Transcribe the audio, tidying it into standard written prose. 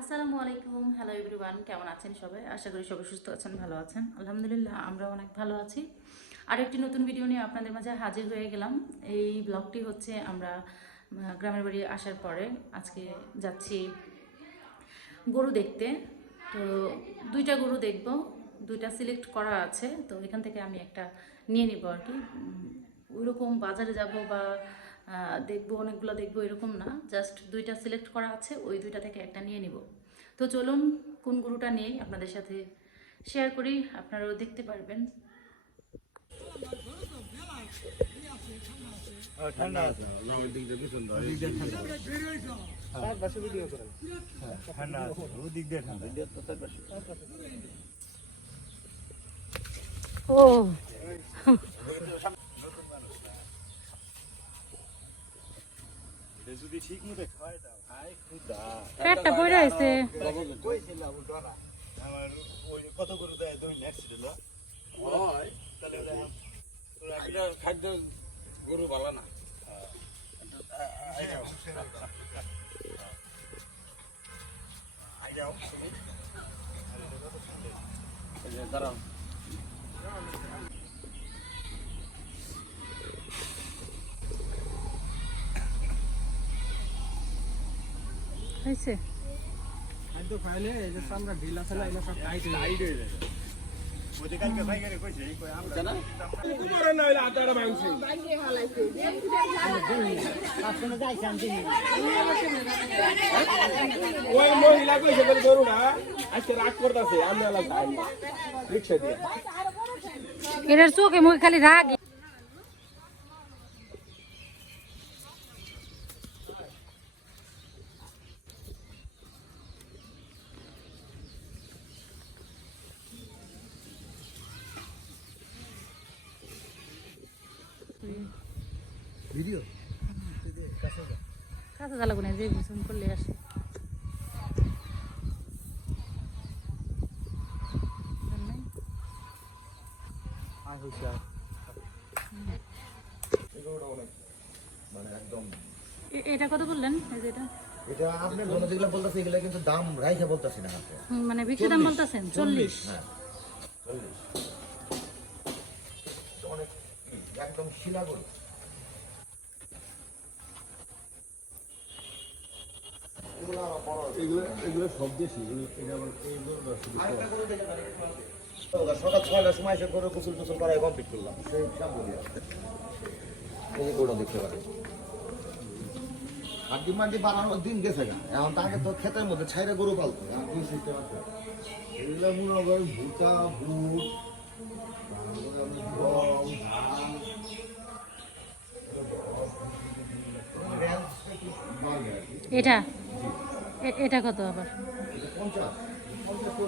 আসসালামু আলাইকুম, hello everyone, কেমন আছেন সবাই? আশা করি সবাই সুস্থ আছেন, ভালো আছেন। আলহামদুলিল্লাহ আমরা অনেক ভালো আছি। আর একটি নতুন ভিডিও নিয়ে আপনাদের মাঝে হাজির হয়ে গেলাম। এই ব্লগটি হচ্ছে আমরা গ্রামের বাড়ি আসার পরে আজকে যাচ্ছি গরু দেখতে। তো দুইটা গরু দেখব, দুইটা সিলেক্ট করা আছে। তো এখান থেকে আমি একটা নিয়ে নিব আর কি। ওইরকম বাজারে যাব বা দেখবো অনেকগুলো দেখবো এরকম না, জাস্ট দুইটা সিলেক্ট করা আছে, ওই দুইটা থেকে একটা নিয়ে নিব। তো চলুন কোন গরুটা নেই আপনাদের সাথে শেয়ার করি, আপনারাও দেখতে পারবেন। ঠান্ডা আছে না ওই দিক দিয়ে সুন্দর ওই দিক দিয়ে ঠান্ডা তার পাশে ভিডিও করেন ঠান্ডা আছে ওই দিক দিয়ে ঠান্ডা তো তার পাশে ও যদি ঠিক মতো খায় দাও আই খুদা পেটটা পড়ে আছে। কইছিলাম উঠোনা আমার ওই কত করে দেয় দুই অ্যাক্সিডেন্ট হয় তাহলে এটা খাদ্য গরু ভালো না দাঁড়াও হয়েছে খাদ্য খাইলে এই যে চামড়া ঢিল আছে না এটা সব টাইট হয়ে যায় ওই যে কালকে ভাইগারে কইছে এই কই আমরা জানা তোমার না হইলে আটারা ভাঙছি ওই মহিলা কইছে বলে ধরু না আজকে রাগ করতেছে আমি আলাদা যাই রিকশা দিয়ে এটার চোখে মুখে খালি রাগ। ভিডিও কাছে যা লাগবে না, যে জুম করলে আসে। মানে একদম এটা কত বললেন? এই যে এটা আপনি মনে যেগুলো বলতেছে এগুলো কিন্তু দাম রাইখা বলতেছি না আপনি মানে বিক্রি দাম বলতেছেন 40। হ্যাঁ 40 অনেক একদম শিলাগুলো এগুলো সব দেশি এটা আবার সকাল 6টার সময় এসে করে গোসল টোসল করাই কমপ্লিট করলাম সেই শ্যাম্পু দিয়ে এই যে গরুটা দেখতে পারেন হাড্ডি মাড্ডি বানানোর দিন গেছে গা এখন তাকে তো ক্ষেতের মধ্যে ছাইরে গরু পালতো এখন কি সিস্টেম আছে এগুলো মনে করেন ভুটা ভুট গম এটা এটা কত আবার? 50 50